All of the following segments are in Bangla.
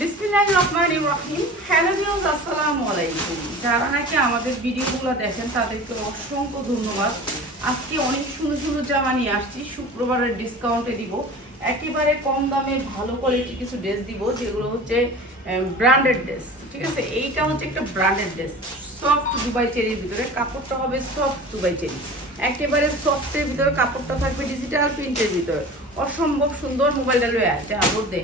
বিসমিল্লাহির রহমানির রহিম। হ্যালো ভিউয়ার্স, আসসালামু আলাইকুম। যারা নাকি আমাদের ভিডিওগুলো দেখেন তাদেরকে অসংখ্য ধন্যবাদ। আজকে অনেক সুন্দর সুন্দর জামা নিয়ে আসছি, শুক্রবারের ডিসকাউন্টে দিব। একেবারে কম দামে ভালো কোয়ালিটির কিছু ড্রেস দিব, যেগুলো হচ্ছে ব্র্যান্ডেড ড্রেস। ঠিক আছে, এইটা হচ্ছে একটা ব্র্যান্ডেড ড্রেস, সফট দুবাই চেরির ভিতরে। কাপড়টা হবে সফট দুবাই চেরি, একেবারে সফটের ভিতরে কাপড়টা থাকবে ডিজিটাল প্রিন্টের ভিতরে। অসম্ভব সুন্দর। মোবাইলটা লয়ে যা বলতে।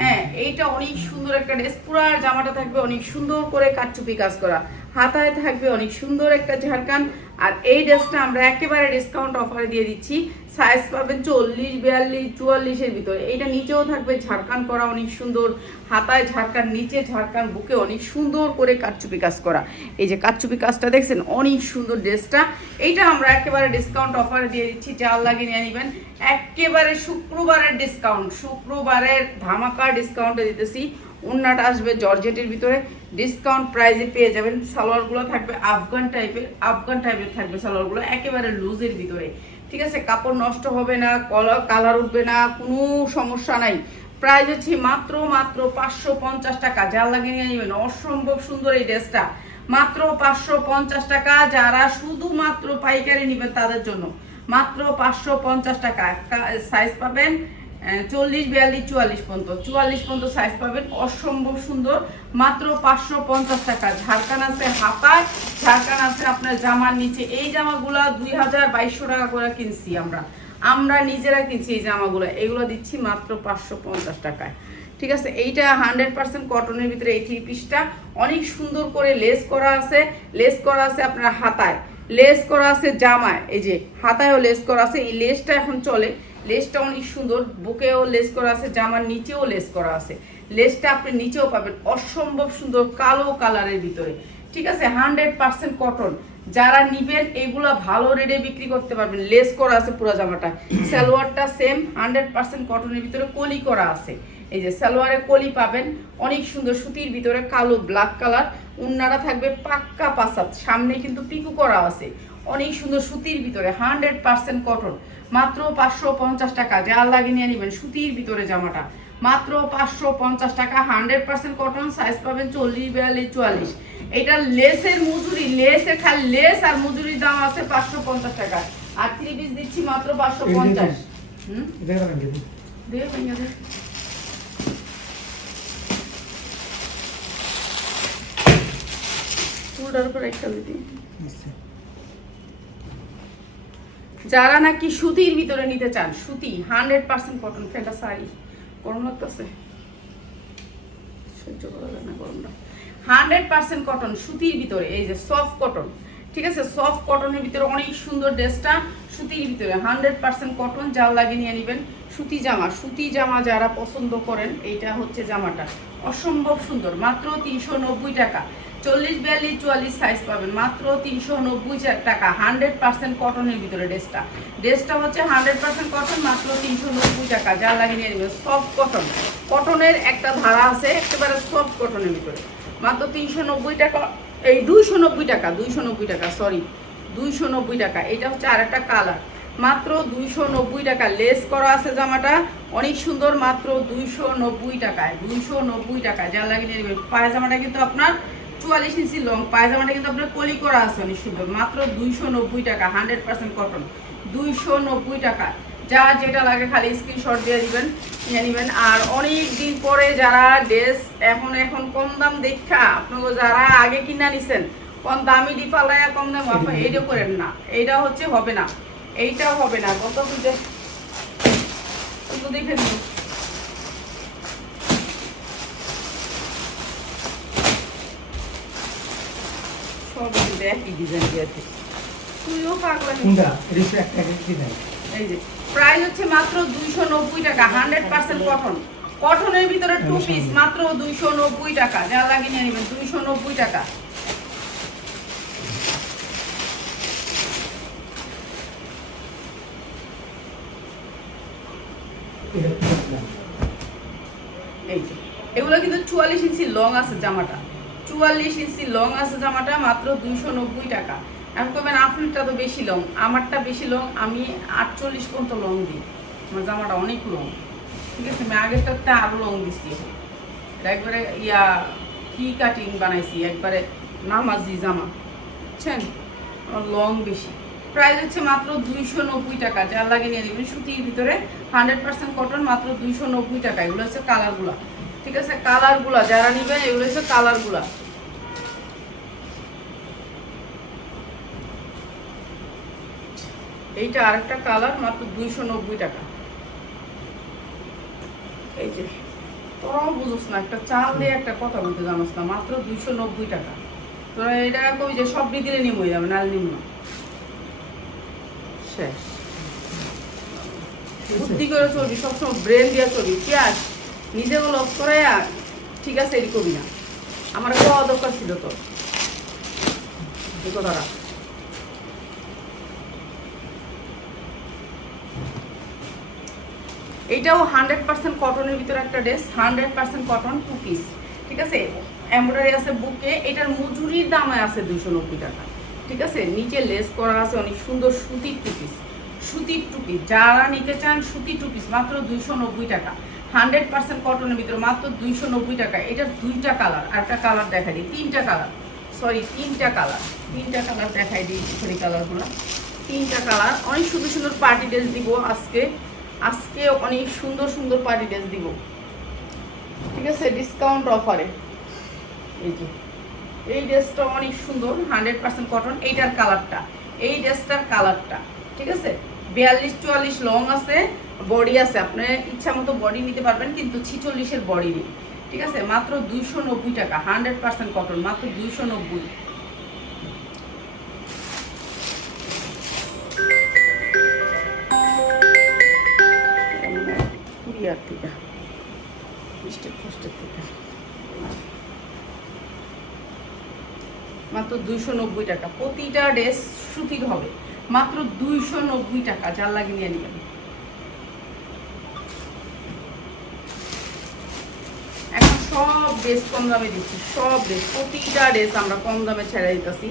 হ্যাঁ, এইটা অনেক সুন্দর একটা ড্রেস। পুরো জামাটা থাকবে অনেক সুন্দর করে কাটচুপি কাজ করা, হাতায় থাকবে অনেক সুন্দর একটা ঝাড়খান। আর এই ড্রেসটা আমরা একেবারে ডিসকাউন্ট অফারে দিয়ে দিচ্ছি। সাইজ পাবেন 40, 42, 44-এর ভিতরে। এইটা নিচেও থাকবে ঝাড়খান করা অনেক সুন্দর, হাতায় ঝাড়খান, নিচে ঝাড়খান, বুকে অনেক সুন্দর করে কাটচুপি কাজ করা। এই যে কাটচুপি কাজটা দেখছেন, অনেক সুন্দর ড্রেসটা। এইটা আমরা একেবারে ডিসকাউন্ট অফারে দিয়ে দিচ্ছি, যার লাগে নিয়ে নেবেন। একেবারে শুক্রবারের ডিসকাউন্ট, শুক্রবারের ধামাকা ডিসকাউন্টে দিতেছি। ওড়নাটা আসবে জর্জেটের ভিতরে, ডিসকাউন্ট প্রাইসে পেয়ে যাবেন। সালোয়ারগুলো থাকবে আফগান টাইপের থাকবে সালোয়ারগুলো, একেবারে লুজের ভিতরে। ঠিক আছে, কাপড় নষ্ট হবে না, কালার উঠবে না, কোনো সমস্যা নাই। প্রাইস হচ্ছে মাত্র 550 টাকা, যার লাগে নিয়ে নেবেন। অসম্ভব সুন্দর এই ড্রেসটা, মাত্র 550 টাকা। যারা শুধুমাত্র পাইকারি নেবেন তাদের জন্য মাত্র 550 টাকা। সাইজ পাবেন 40, 42, 44 পর্যন্ত, 44 পর্যন্ত সাইজ পাবেন। অসম্ভব সুন্দর, মাত্র 550 টাকা। ঝাড়খান আছে হাতায়, ঝাড়খান আছে আপনার জামার নিচে। এই জামাগুলা 2200 টাকা করে কিনছি আমরা নিজেরা কিনছি এই জামাগুলো। এগুলো দিচ্ছি মাত্র 550 টাকায়। ঠিক আছে, এইটা 100% কটনের ভিতরে। এই থ্রি পিসটা অনেক সুন্দর করে লেস করা আছে, লেস করা আছে আপনার হাতায়, লেস করা আছে জামায়। এই যে হাতায়ও লেস করা আছে, এই লেসটা এখন চলে। লেসটা অনেক সুন্দর, বুকেও লেস করা আছে, জামার নিচেও লেস করা আছে। লেসটা আপনি নিচেও পাবেন, অসম্ভব সুন্দর কালো কালারের ভিতরে। ঠিক আছে, 100% কটন। যারা নিবেন এগুলা ভালো রেটে বিক্রি করতে পারবেন। লেস করা আছে পুরো জামাটা। সালোয়ারটা সেম 100% কটনের ভিতরে, কলি করা আছে। এই যে সালোয়ারে কলি পাবেন, অনেক সুন্দর সুতির ভিতরে, কালো ব্ল্যাক কালার। উন্নাটা থাকবে পাক্কা পাসাত, সামনে কিন্তু পিকু করা আছে। অনেক সুন্দর সুতির ভিতরে, 100% কটন। মাত্র 550 টাকা, যার লাগে নিয়ে নেবেন। সুতির ভিতরে জামাটা মাত্র 550 টাকা, 100% কটন। সাইজ পাবেন 40, 42, 44। এটা লেসের মজুরি, লেসের খালি লেস আর মজুরির দাম আছে 550 টাকা। আর 3 পিস দিচ্ছি মাত্র 550। যারা নাকি সুতির ভিতরে নিতে চান, সুতি 100% কটন, ফেটা শাড়ি। গরম লাগতেছে, সহ্য করা যায় না গরমটা। 100% কটন, সুতির ভিতরে। এই যে সফট কটন। ঠিক আছে, সফট কটনের ভিতরে অনেক সুন্দর ড্রেসটা, সুতির ভিতরে 100% কটন। যার লাগে নিয়ে নেবেন। সুতি জামা যারা পছন্দ করেন, এইটা হচ্ছে জামাটা অসম্ভব সুন্দর। মাত্র 390 টাকা, 40, 42, 44 সাইজ পাবেন মাত্র 390 টাকা। 100% কটনের ভিতরে ড্রেসটা হচ্ছে 100% কটন, মাত্র 390 টাকা। যার লাগে নিয়ে নেবেন। সফট কটন, কটনের একটা ধারা আছে, একেবারে সফট কটনের ভিতরে। মাত্র 390 টাকা, এই 290 টাকা, 290 টাকা, সরি 290 টাকা। এটা হচ্ছে আর একটা কালার, মাত্র 290 টাকা। লেস করা আছে জামাটা, অনেক সুন্দর, মাত্র 290 টাকায়, 290 টাকা। যার লাগে নিয়ে নেবেন। পায়জামাটা কিন্তু আপনার 44 ইঞ্চি লং, পায়জামাটা কিন্তু আপনার কলি করা আছে অনেক সুন্দর। মাত্র 290 টাকা, 100% কটন, 290 টাকা। যা যেটা লাগে খালি স্ক্রিনশট দিয়ে দিবেন, নিয়ে নেবেন। আর অনেক দিন পরে যারা ড্রেস এখন কম দাম দেখা, আপনাকে যারা আগে কিনা নিছেন কম দামি ডিফালায়া কম দাম, আপনি এইটা করেন না। এইটা হচ্ছে হবে না, এইটা হবে না। কত বুঝে শুধু দেখে দিন। সব একই ডিজাইন দিয়েছে, তুইও পাগলা। এই যে প্রাইস হচ্ছে মাত্র 290 টাকা, 100% কটন, কটনের ভিতরে 2 পিস, মাত্র 290 টাকা। যা লাগে নিয়ে নেবেন, 290 টাকা। এই যে এগুলো কিন্তু 44 ইঞ্চি লং আছে জামাটা, 44 ইঞ্চি লং আছে জামাটা, মাত্র 290 টাকা। এখন কবেন আপনারটা তো বেশি লং, আমারটা বেশি লং, আমি 48 পর্যন্ত লং দিই। আমার জামাটা অনেক লং। ঠিক আছে, আমি আগেরটাতে আরো লং দিচ্ছি। একবারে ইয়া কি কাটিং বানাইছি, একবারে নামাজি জামা, বুঝছেন, লং বেশি। প্রাইস হচ্ছে মাত্র 290 টাকা, যার লাগে নিয়ে নেবেন। সুতির ভিতরে 100% কটন, মাত্র 290 টাকা। এগুলো হচ্ছে কালারগুলা, ঠিক আছে, কালারগুলা যারা নেবেন এগুলো হচ্ছে কালারগুলা। এইটা আরেকটা কালার, মাত্র 290 টাকা। এই যে তোরাও বুঝোস না, একটা চাল দিয়ে একটা কথা বলতে জানোস না, মাত্র 290 টাকা। তোরা এটা কই যে সব দিলে নিম হয়ে যাবে, নাল নিম না, শেষ। বুদ্ধি করে চলবি, সবসময় ব্রেন দিয়ে চলবি। পেঁয়াজ নিজেগুলো করে ঠিক আছে, এটি করবি না। আমার খাওয়া দরকার ছিল তোর এই কথাটা। এইটাও 100% কটনের ভিতরে একটা ড্রেস, 100% কটন, 2 পিস, ঠিক আছে। এমব্রয়ডারি আছে বুকে। এটার মজুরির দামে আছে 290 টাকা, ঠিক আছে। নিচে লেস করা আছে, অনেক সুন্দর সুতির 2 পিস, সুতির 2 পিস। যারা নিতে চান সুতির 2 পিস, মাত্র 290 টাকা। 100% কটনের ভিতরে মাত্র 290 টাকা। এটার 2টা কালার, আর একটা কালার দেখাই দিই, 3টা কালার, সরি 3টা কালার, 3টা কালার দেখাই দিই। সরি কালারগুলো 3টা কালার। অনেক সুন্দর সুন্দর পার্টি ড্রেস দিব আজকে, আজকে অনেক সুন্দর সুন্দর পার্টি ড্রেস দিব, ঠিক আছে, ডিসকাউন্ট অফারে। এই যে এই ড্রেসটা অনেক সুন্দর, 100% কটন। এইটার কালারটা, এই ড্রেসটার কালারটা, ঠিক আছে। 42-44 লং আছে, বডি আছে, আপনার ইচ্ছা মতো বডি নিতে পারবেন, কিন্তু 46-এর বডি নেই, ঠিক আছে। মাত্র 290 টাকা, 100% কটন, মাত্র 290। মাত্র 290 টাকা। প্রতিটা ড্রেস সুতির হবে, মাত্র 290 টাকা, যার লাগে নিয়ে নেবেন। এখন সব ড্রেস কম দামে দিচ্ছি, সব ড্রেস, প্রতিটা ড্রেস আমরা কম দামে ছেড়ে দিতেছি।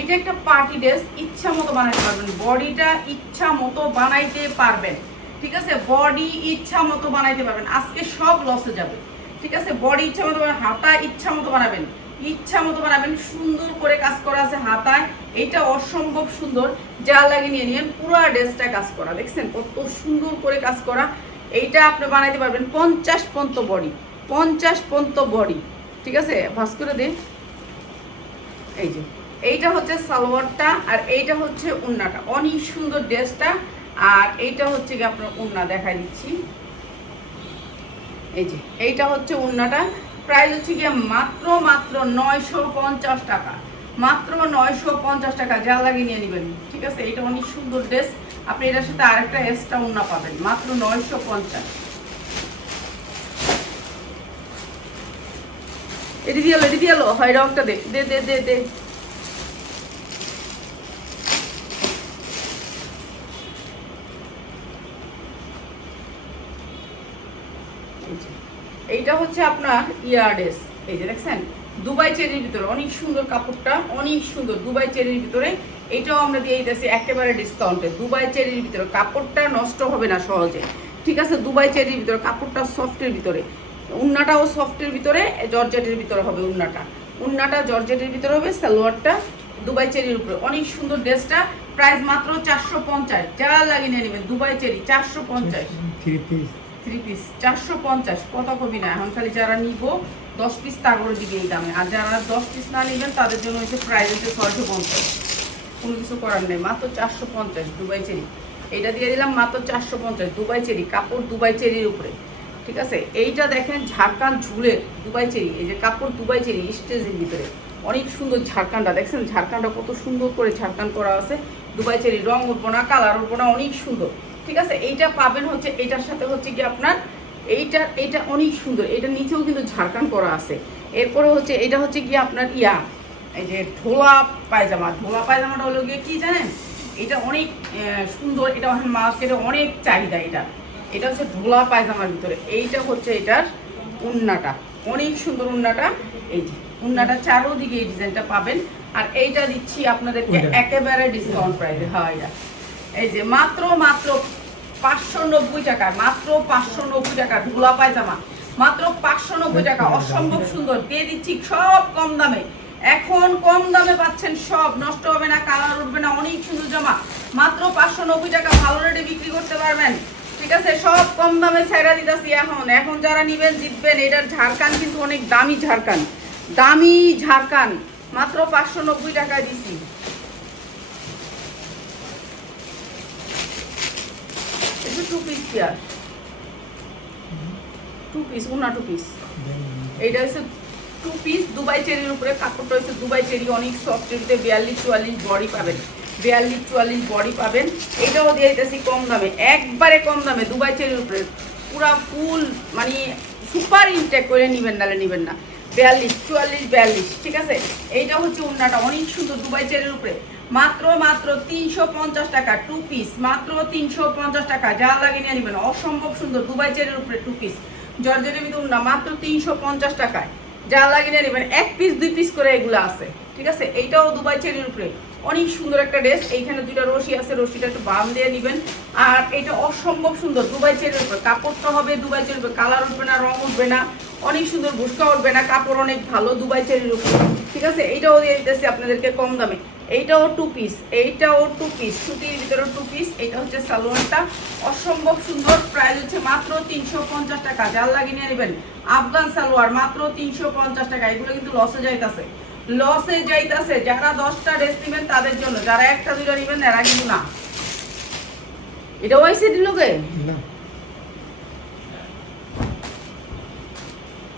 এটা একটা পার্টি ড্রেস, ইচ্ছা মতো বানাইতে পারবেন, বডিটা ইচ্ছা মতো বানাইতে পারবেন, ঠিক আছে। বডি ইচ্ছা মতো বানাইতে পারবেন, আজকে সব লসে যাবে, ঠিক আছে। বডি ইচ্ছা মতো, হাতা ইচ্ছা মতো বানাবেন, ইচ্ছা মতো বানাবেন। সুন্দর করে কাজ করা আছে হাতায়, এটা অসম্ভব সুন্দর, যা লাগে নিয়ে নিন। পুরো ড্রেসটা কাজ করা, দেখছেন কত সুন্দর করে কাজ করা। এইটা আপনি বানাইতে পারবেন 50 বডি, 50 বডি, ঠিক আছে। ভাস করে দিন। এই যে এইটা হচ্ছে সালোয়ারটা, আর এইটা হচ্ছে ওড়নাটা, অনেক সুন্দর ড্রেসটা। আর এইটা হচ্ছে কি আপনার ওড়না দেখাই দিচ্ছি। এই যে এইটা হচ্ছে ওড়নাটা, প্রাইস হচ্ছে গিয়ে মাত্র 950 টাকা, মাত্র 950 টাকা, যা লাগে নিয়ে নেবেন, ঠিক আছে। এটা অনেক সুন্দর ড্রেস, আপনি এটার সাথে আরেকটা এক্সট্রা ওড়না পাবেন, মাত্র 950। এটি দিয়ে হয় রংটা দে দে দে দে দে। এইটা হচ্ছে আপনার ইয়ারডেস, এই যে দেখছেন দুবাই চেরির ভিতরে, অনেক সুন্দর কাপড়টা, অনেক সুন্দর দুবাই চেরির ভিতরে। এটাও আমরা দিয়ে দিতেছি একেবারে ডিসকাউন্টে। দুবাই চেরির ভিতরে কাপড়টা নষ্ট হবে না সহজে, ঠিক আছে। দুবাই চেরির ভিতরে কাপড়টা সফটের ভিতরে, উন্নাটাও সফটের ভিতরে, জর্জেটের ভিতরে হবে উন্নাটা, উন্নাটা জর্জেটের ভিতরে হবে, সালোয়ারটা দুবাই চেরির উপরে। অনেক সুন্দর ড্রেসটা, প্রাইস মাত্র 450, যা লাগিয়ে নিয়ে নেবেন। দুবাই চেরি 450, 3 পিস 450, কথা কবি না। এখন খালি যারা নিব 10 পিস তাগরের দিকে এই দামে, আর যারা 10 পিস না নেবেন তাদের জন্য হচ্ছে প্রাইস হচ্ছে 650, কোনো কিছু করার নেই, মাত্র 450 দুবাই চেরি। এইটা দিয়ে দিলাম মাত্র 450 দুবাই চেরি, কাপড় দুবাই চেরির উপরে, ঠিক আছে। এইটা দেখেন ঝাড়খান্ড ঝুলের দুবাই চেরি, এই যে কাপড় দুবাই চেরি স্টেজের ভিতরে, অনেক সুন্দর ঝাড়খান্ডটা দেখছেন, ঝাড়খান্ডটা কত সুন্দর করে ঝাড়খান্ড করা আছে। দুবাই চেরি রং উঠবো না, কালার উঠবো না, অনেক সুন্দর, ঠিক আছে। এইটা পাবেন হচ্ছে এটার সাথে হচ্ছে কি আপনার এইটা অনেক সুন্দর, এটা নিচেও কিন্তু ঝাড়খান্ড করা আছে। এরপরে হচ্ছে এটা হচ্ছে কি আপনার ইয়া, এই যে ঢোলা পায়জামা, ঢোলা পায়জামাটা হলো গিয়ে কি জানেন, এটা অনেক সুন্দর, এটা মার্কেটে অনেক চাহিদা। এটা হচ্ছে ঢোলা পায়জামার ভিতরে। এইটা হচ্ছে এটার উন্নাটা, অনেক সুন্দর উন্নাটা। এই যে উন্নাটা চারোদিকে এই ডিজাইনটা পাবেন। আর এইটা দিচ্ছি আপনাদেরকে একেবারে ডিসকাউন্ট প্রাইসে। হয় এটা এই যে মাত্র 590 টাকা, মাত্র 590 টাকা। ঢোলা পায়জামা মাত্র 590 টাকা, অসম্ভব সুন্দর দিয়ে দিচ্ছি সব কম দামে। এখন কম দামে পাচ্ছেন, সব নষ্ট হবে না, কালার উঠবে না, অনেক সুন্দর জামা মাত্র 590 টাকা। ভালো রেটে বিক্রি করতে পারবেন, ঠিক আছে? সব কম দামে ছাইরা দিতেছি। এখন যারা নিবেন জিতবেন। এটার ঝাড়খান কিন্তু অনেক দামি ঝাড়খান, দামি ঝাড়খান, মাত্র 590 টাকায় দিছি। এটা 2 পিস পেয়ার, 2 পিস ওনা 2 পিস। এইটা হচ্ছে 2 পিস দুবাই চেরির উপরে, কাপড়টা হচ্ছে দুবাই চেরি, অনেক সফট চেরিতে 42-44 বডি পাবেন, 42-44 বডি পাবেন। এটাও দিয়ে দিতেছি কম দামে, একবারে কম দামে, দুবাই চেরির উপরে পুরা ফুল, মানে সুপার ইনটেক করে নিবেন, নালে নিবেন না। 42-44-42, ঠিক আছে? এইটা হচ্ছে ওন্নাটা, অনেক সুন্দর দুবাই চেরির উপরে, মাত্র 350 টাকা 2 পিস, মাত্র 350 টাকা। যা লাগে নিয়ে নিবেন, অসম্ভব সুন্দর দুবাই চেরির উপরে 2 পিস জর্জেটের ভিতর ওন্না, মাত্র 350 টাকায়। যা লাগে নিয়ে নিবেন, 1 পিস 2 পিস করে এগুলো আছে, ঠিক আছে? এইটাও দুবাই চেরির উপরে অনেক সুন্দর একটা ড্রেস। এইখানে 2টা রশি আছে, রশিটা একটু বাম দিয়ে নিবেন। আর এটা অসম্ভব সুন্দর দুবাই চেরির উপরে, কাপড়টা হবে দুবাই চেরির উপরে, কালার উঠবে না, রং উঠবে না, অনেক সুন্দর ভুসকা উঠবে না, কাপড় অনেক ভালো দুবাই চেরির উপরে, ঠিক আছে? এইটাও দিয়ে দিতেছি আপনাদেরকে কম দামে। এইটাও 2 পিস, এইটাও 2 পিস, সুতির ভিতরে 2 পিস। এইটা হচ্ছে সালোয়ারটা, অসম্ভব সুন্দর, প্রাইস হচ্ছে মাত্র 350 টাকা। যার লাগে নিয়ে নেবেন, আফগান সালোয়ার মাত্র 350 টাকা। এগুলো কিন্তু লসে যাইতাছে, লসে যাইতাছে। যারা 10টা ড্রেস নেবেন তাদের জন্য, যারা 1টা 2টা নেবেন এরা কিন্তু না। এটা ওয়াইসি দিল কে না,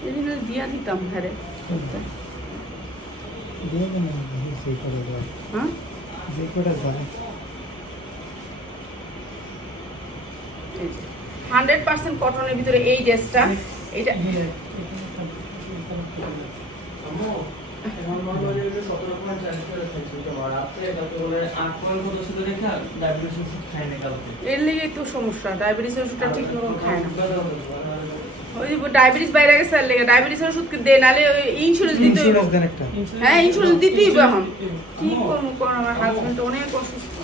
এদিকে দিয়া দিতাম। হ্যাঁ রে, হ্যাঁ 100% কটনের ভিতরে এই ড্রেসটা, এটা এর লেগে তো সমস্যা, ডায়াবেটিসের ওষুধটা ঠিক মতো খায় না। ওই ডায়াবেটিস বাইরে গেছে, আর লেগে ডায়াবেটিসের ওষুধ দেয়, নাহলে ইন্স্যুরেন্স দিতে হইব। হ্যাঁ ইন্স্যুরেন্স দিতেই হবে। এখন কি করবো, আমার হাজবেন্ড অনেক অসুস্থ।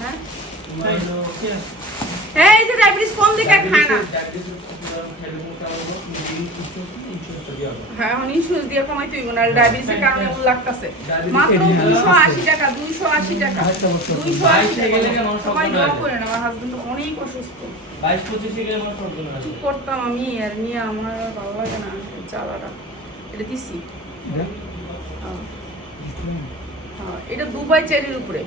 হ্যাঁ হ্যাঁ, এই যে ডায়াবেটিস কম দিকে খায় না। হ্যাঁ এখন ইন্স্যুরেন্স দিয়ে কমাইতে হইব, না ডায়াবেটিসের কারণে ওর লাগতেছে। মাত্র 280 টাকা, 280 টাকা, 280 টাকা। সবাই দোয়া করেন, আমার হাজবেন্ড অনেক অসুস্থ। 22-25 গেলে আমার করব না, কি করতাম আমি আর নিয়ে, আমার ভালো লাগে না জ্বালাটা। এটা দিছি, হ্যাঁ এটা দুবাই চেরির উপরে,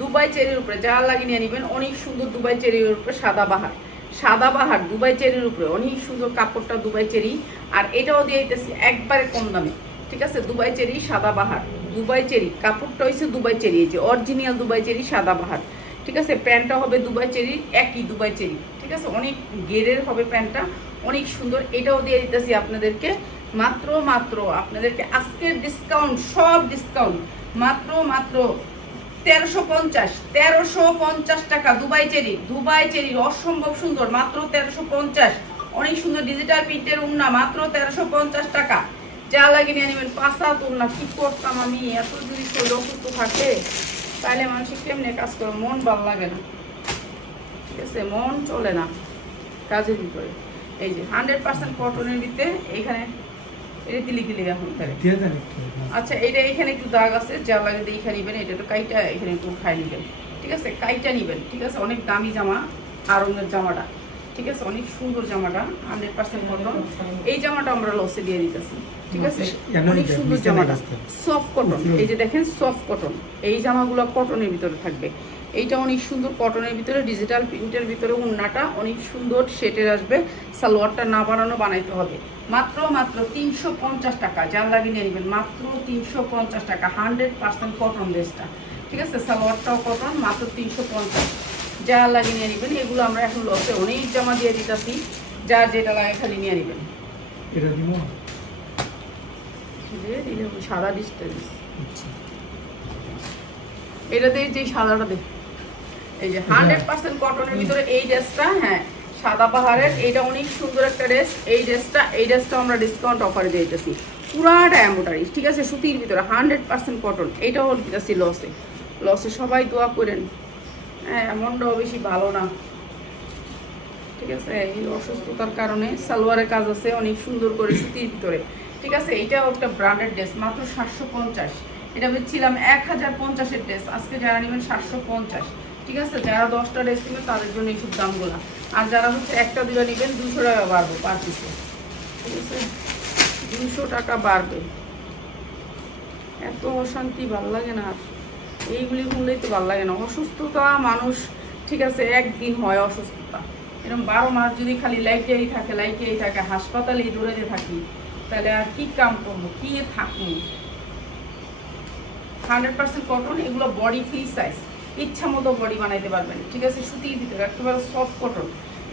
দুবাই চেরির উপরে যা লাগে নিয়ে নেবেন। অনেক সুন্দর দুবাই চেরির উপরে সাদা বাহার, সাদা বাহার দুবাই চেরির উপরে, অনেক সুন্দর কাপড়টা দুবাই চেরি। আর এটাও দিয়ে দিতেছি একবারে কম দামে, ঠিক আছে? দুবাই চেরি সাদা বাহার, দুবাই চেরি, কাপড়টা হচ্ছে দুবাই চেরি, এই যে অরিজিনাল দুবাই চেরি সাদা বাহার, ঠিক আছে? প্যান্টটা হবে দুবাই চেরি, একই দুবাই চেরি, ঠিক আছে? অনেক গেরের হবে প্যান্টটা, অনেক সুন্দর। এটাও দিয়ে দিতেছি আপনাদেরকে মাত্র আপনাদেরকে আজকের ডিসকাউন্ট, সব ডিসকাউন্ট, মাত্র 1350 টাকা। দুবাই চেরি, দুবাই চেরি অসম্ভব সুন্দর, মাত্র 1350। অনেক সুন্দর ডিজিটাল প্রিন্টের উন্না, মাত্র 1350 টাকা। যা লাগে নিয়ে নেবেন। 5 হাত উন্না, কি করতাম আমি, এত যদি শরীর অসুস্থ থাকে তাহলে মানুষের কেমনে কাজ করে, মন ভালো লাগে না, ঠিক আছে? মন চলে না কাজের ভিতরে। এই যে 100% কটনের ভিতরে, এইখানে এটা দিলি এখন তাহলে আচ্ছা, এটা এখানে একটু দাগ আছে, যা লাগে দেখে নিবেন। এটা একটু কাইটা এখানে একটু খাই নিবেন, ঠিক আছে? কাইটা নিবেন, ঠিক আছে? অনেক দামি জামা, আরঙের জামাটা, ঠিক আছে? অনেক সুন্দর জামাটা, 100% কটন। এই জামাটা আমরা লসে দিয়ে দিতেছি, ঠিক আছে? অনেক সুন্দর জামাটা, সফট কটন। এই যে দেখেন সফট কটন, এই জামাগুলো কটনের ভিতরে থাকবে। এইটা অনেক সুন্দর কটনের ভিতরে, ডিজিটাল প্রিন্টের ভিতরে, উন্নাটা অনেক সুন্দর সেটের আসবে। সালোয়ারটা না বানানো বানাইতে হবে। মাত্র 350 টাকা। যার লাগে নিয়ে নেবেন, মাত্র 350 টাকা। 100% কটন ড্রেসটা, ঠিক আছে? সালোয়ারটাও কটন, মাত্র 350। যা লাগে নিয়ে নেবেন। এগুলো আমরা এখন লসে অনেক জামা দিয়ে দিতেছি, যার যেটা লাগে খালি নিয়ে নেবেন। সাদা ডিস্টেন্স এটাতে যে সাদাটা দেখ, এই যে 100% কটনের ভিতরে এই ড্রেসটা, হ্যাঁ সাদা পাহাড়ের, এইটা অনেক সুন্দর একটা ড্রেস। এই ড্রেসটা আমরা ডিসকাউন্ট অফারে দিয়ে দিতেছি, পুরাটা এমব্রয়ডারি, ঠিক আছে? সুতির ভিতরে 100% কটন। এইটাও দিতেছি লসে। সবাই দোয়া করেন, হ্যাঁ এমনটাও বেশি ভালো না। ঠিক আছে, এই অসুস্থতার কারণে সালোয়ারের কাজ আছে অনেক সুন্দর করে সুতির ভিতরে। ঠিক আছে, এইটাও একটা ব্র্যান্ডেড ড্রেস, মাত্র 750। এটা বেচছিলাম 1050-এর ড্রেস, আজকে যারা নেবেন 750। ঠিক আছে, যারা 10টা ড্রেস নেবেন তাদের জন্য এইসব দামগুলো। আর যারা হচ্ছে একটা দুটো নেবেন 200 টাকা বাড়বে পার পিসে। ঠিক আছে, 200 টাকা বাড়বে। এত অশান্তি ভাল লাগে না, আর এইগুলি শুনলেই তো ভাল লাগে না। অসুস্থতা মানুষ, ঠিক আছে, একদিন হয় অসুস্থতা, এরকম 12 মাস যদি খালি লাইটেই থাকে হাসপাতালেই দৌড়াতে থাকি, তাহলে আর কি কাম করবো, কি থাকবো। 100% কটন, এগুলো বডি ফ্রি সাইজ, ইচ্ছা মতো বডি বানাইতে পারবেন। ঠিক আছে, সুতির ভিতরে একেবারে সফট কটন।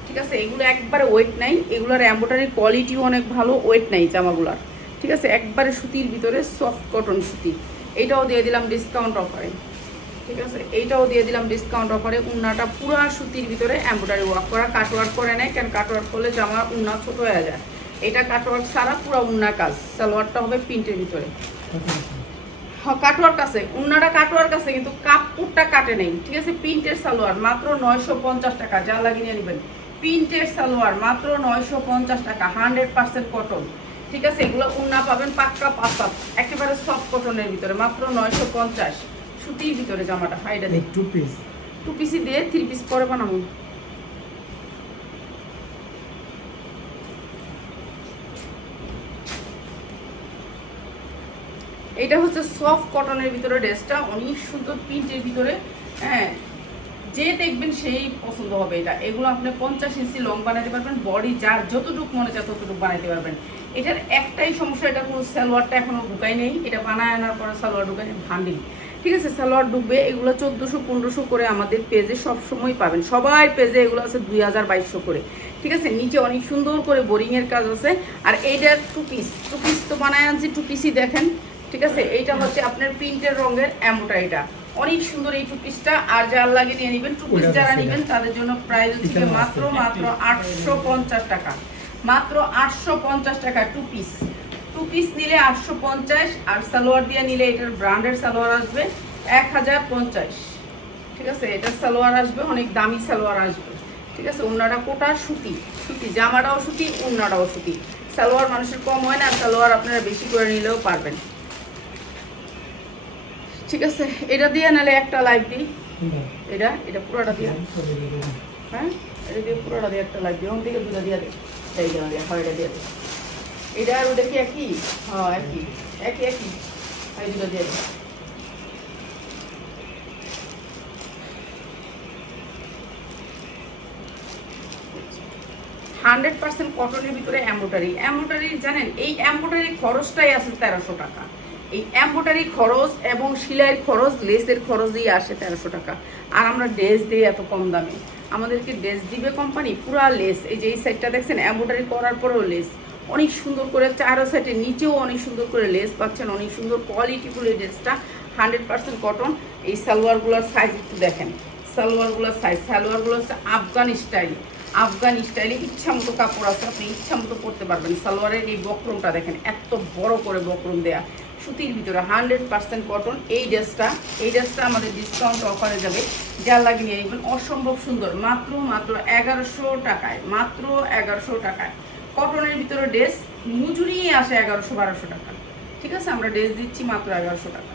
ঠিক আছে, এগুলো একবারে ওয়েট নাই, এগুলোর এমব্রয়ডারি কোয়ালিটিও অনেক ভালো, ওয়েট নাই জামাগুলার। ঠিক আছে, একবারে সুতির ভিতরে সফট কটন সুতি। এইটাও দিয়ে দিলাম ডিসকাউন্ট অফারে। ঠিক আছে, এইটাও দিয়ে দিলাম ডিসকাউন্ট অফারে। উন্নাটা পুরা সুতির ভিতরে এমব্রয়ডারি ওয়ার্ক করা, কাটওয়ার্ক করে নেয়, কেন কাটওয়ার্ক করলে জামা উন্না ছোট হয়ে যায়। এটা কাটওয়ার্ক ছাড়া পুরা উন্না কাজ। সালোয়ারটা হবে প্রিন্টের ভিতরে, কাটওয়ার্ক আছে, উন্নাটা কাটওয়ার্ক আছে কিন্তু কাপড়টা কাটে নেই। ঠিক আছে, প্রিন্টের সালোয়ার মাত্র 950 টাকা, যা লাগিয়ে নেবেন। প্রিন্টের সালোয়ার মাত্র 950 টাকা, 100% কটন। ঠিক আছে, এগুলো উন্না পাবেন পাক্কা পাসাত, একেবারে সফট কটনের ভিতরে, মাত্র 950 সুতির ভিতরে জামাটা। হাইটা দেখ, টু পিসি দিয়ে 3 পিস পরে বানাবো। এটা হচ্ছে সফট কটনের ভিতরে ড্রেসটা, অনেক সুন্দর প্রিন্টের ভিতরে। হ্যাঁ, যে দেখবেন সেই পছন্দ হবে এটা। এগুলো আপনি 50 ইঞ্চি লং বানাতে পারবেন, বডি যার যতটুকু মনে চায় ততটুকু বানাতে পারবেন। এটার একটাই সমস্যা, এটা কোনো সালোয়ারটা এখনো ঢুকাই নেই, এটা বানায় আনার পরে সালোয়ার ঢুকাই ভান্ডিল। ঠিক আছে, সালোয়ার ঢুকবে। এগুলো 1400-1500 করে আমাদের পেজে সবসময় পাবেন, সবাই পেজে এগুলো আছে 2000-2200 করে। ঠিক আছে, নিচে অনেক সুন্দর করে বোরিংয়ের কাজ আছে। আর এইটা টু পিস তো বানায় আনছি, টু পিসই দেখেন। ঠিক আছে, এইটা হচ্ছে আপনার প্রিন্টের রঙের এমব্রয়ডারিটা, অনেক সুন্দর এই টু পিসটা। আর যার লাগে নিয়ে নেবেন, টু পিস যারা নেবেন তাদের জন্য প্রাইস হচ্ছে মাত্র 850 টাকা, মাত্র 850 টাকা টু পিস। টু পিস নিলে 850, আর সালোয়ার দিয়ে নিলে এটার ব্র্যান্ডের সালোয়ার আসবে 1050। ঠিক আছে, এটার সালোয়ার আসবে অনেক দামি সালোয়ার আসবে। ঠিক আছে, উন্নাটা কোটা সুতি, জামাটাও সুতি, উন্নাটাও সুতি। সালোয়ার মানুষের কম হয় না, সালোয়ার আপনারা বেশি করে নিলেও পারবেন। ঠিক আছে, এটা দিয়ে নালে একটা লাইভ দিই, এটা পুরোটা দিয়ে, হ্যাঁ এটা দিয়ে পুরোটা দিয়ে একটা লাইভ দিই, ওখান থেকে দুটো দিয়ে দেয়, এই জন্য দিয়ে হয়, এটা দিয়ে দেয়। এটা আর ওটা কি একই? হ্যাঁ একই, এই দুটো দিয়ে দেয়। 100% কটনের ভিতরে এমব্রয়ডারি জানেন, এই এমব্রয়ডারি খরচটাই আছে 1300 টাকা। এই এমব্রয়ডারি খরচ এবং সেলাইয়ের খরচ, লেসের খরচ দিয়ে আসে 1300 টাকা। আর আমরা ড্রেস দিই এত কম দামে, আমাদেরকে ড্রেস দিবে কোম্পানি পুরা লেস। এই যে এই সাইডটা দেখছেন এমব্রয়ডারি করার পরেও লেস অনেক সুন্দর করে, চারো সাইডের নিচেও অনেক সুন্দর করে লেস পাচ্ছেন, অনেক সুন্দর কোয়ালিটিফুল এই ড্রেসটা। 100% কটন। এই সালোয়ারগুলোর সাইজ একটু দেখেন, সালোয়ারগুলো হচ্ছে আফগান স্টাইলে ইচ্ছা মতো কাপড় আছে, আপনি ইচ্ছা মতো পরতে পারবেন। সালোয়ারের এই বক্রমটা দেখেন, এত বড় করে বক্রম দেয়া, সুতির ভিতরে 100% কটন। এই ড্রেসটা আমাদের ডিসকাউন্ট অফারে যাবে, যা লাগিয়ে নেবেন। অসম্ভব সুন্দর, মাত্র 1100 টাকায়, মাত্র 1100 টাকায় কটনের ভিতরে ড্রেস। মজুরি আসে 1100-1200 টাকা। ঠিক আছে, আমরা ড্রেস দিচ্ছি মাত্র 1100 টাকা।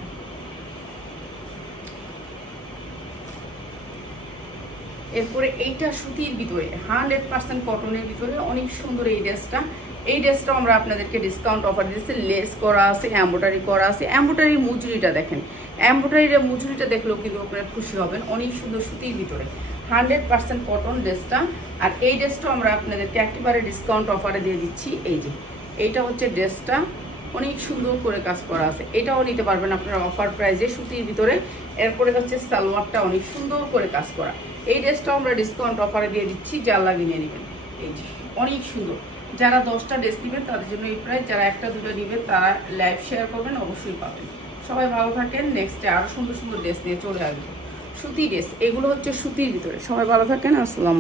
এরপরে এইটা সুতির ভিতরে 100% কটনের ভিতরে অনেক সুন্দর এই ড্রেসটাও আমরা আপনাদেরকে ডিসকাউন্ট অফার দিচ্ছি। লেস করা আছে, এমব্রয়ডারি করা আছে। এমব্রয়ডারির মজুরিটা দেখেন, মজুরিটা দেখলেও কিন্তু আপনারা খুশি হবেন। অনেক সুন্দর সুতির ভিতরে 100% কটন ড্রেসটা। আর এই ড্রেসটাও আমরা আপনাদেরকে একেবারে ডিসকাউন্ট অফারে দিয়ে দিচ্ছি। এই যে এইটা হচ্ছে ড্রেসটা, অনেক সুন্দর করে কাজ করা আছে, এটাও নিতে পারবেন আপনারা অফার প্রাইজে সুতির ভিতরে। এরপরে হচ্ছে সালোয়ারটা অনেক সুন্দর করে কাজ করা, এই ড্রেসটাও আমরা ডিসকাউন্ট অফারে দিয়ে দিচ্ছি, যা লাগিয়ে নিয়ে নেবেন। এই যে অনেক সুন্দর, যারা 10টা ড্রেস নেবেন তাদের জন্য এই প্রাইস, যারা একটা দুটো নেবেন তারা লাইভ শেয়ার করবেন, অবশ্যই পাবেন। সবাই ভালো থাকেন, নেক্সটে আরও সুন্দর সুন্দর ড্রেস নিয়ে চলে আসবো। সুতি ড্রেস, এগুলো হচ্ছে সুতির ভিতরে। সবাই ভালো থাকেন, আসসালাম।